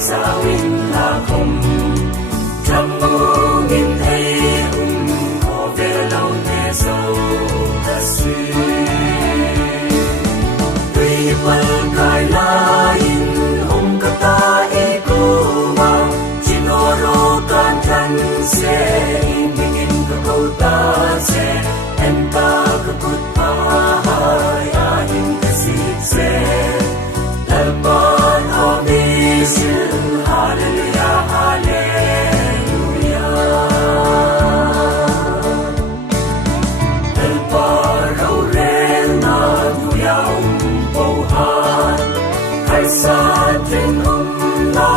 sao in là không trăm ngu nghìn thấy khó về lâu nghe sâu ta suy tuy vẫn cài lain hùng cả ta ý cô mà chỉ nó rô can thân sẽ in in cả câu ta sẽ em ta cả cút pa ya in cả xịt sẽ Dalpan Homisil Hallelujah Hallelujah Dalpan Rauren na Tuyang Pauhan Khai sa trên na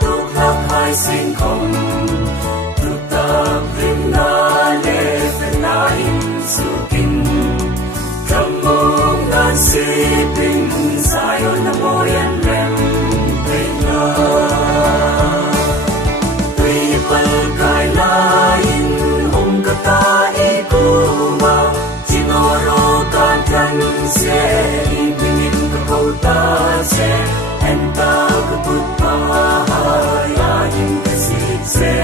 Tuk lak hai sinh không Tuk tak rin na le Fen na in sukin Trong mong nan si Pin Zion na moyan rem Pena Tuy pal kai lain Hong kata ikuma Chinoro kan kan se Ibingin ka kauta se Enta kaput pa Yahin kasit se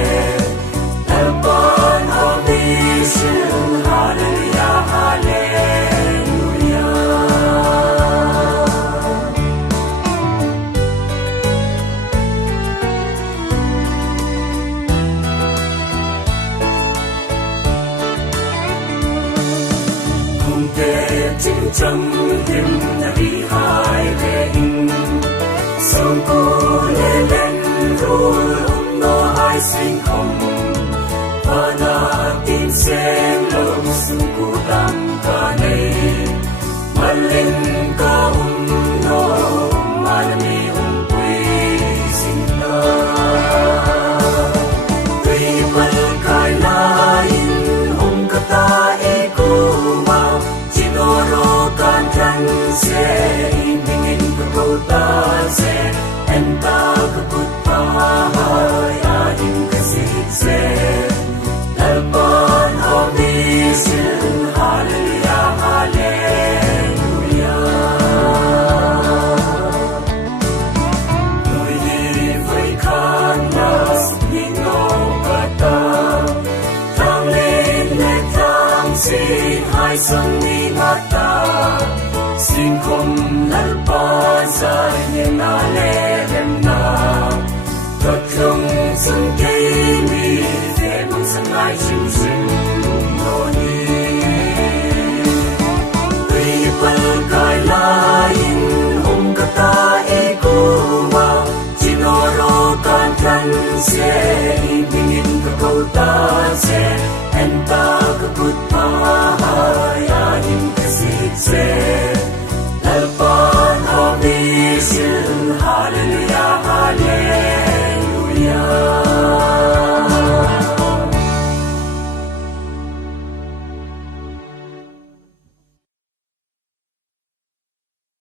Dalpan Homisil Hallelujah Hallelujah chính trăng hiểm là đi hai về in sông cô lê lên rồi hôm đó hai sinh không và na tin xem lâu sung cô đam cả này mà lên ca nó mà là mi quý sinh na tuy vẫn cài lain hong kata ikuma Chinoro kan kan se Ibingin ka kauta se Enta kaput pa Yahin kasit se Dalpan Homisil Hallelujah Hallelujah Noi hi với khan na Sukmin no kata Thang lên lệ thang xin hai sân ni mata Xin không lalpa dài nhưng na lệ em na Thật không dừng cây mi Về mong sân ai chịu dừng nô ni Tuy vẫn cài lain hong kata ikuma Chinoro kan kan se Ibingin ka kauta se Enta kaput pa Yahin kasit se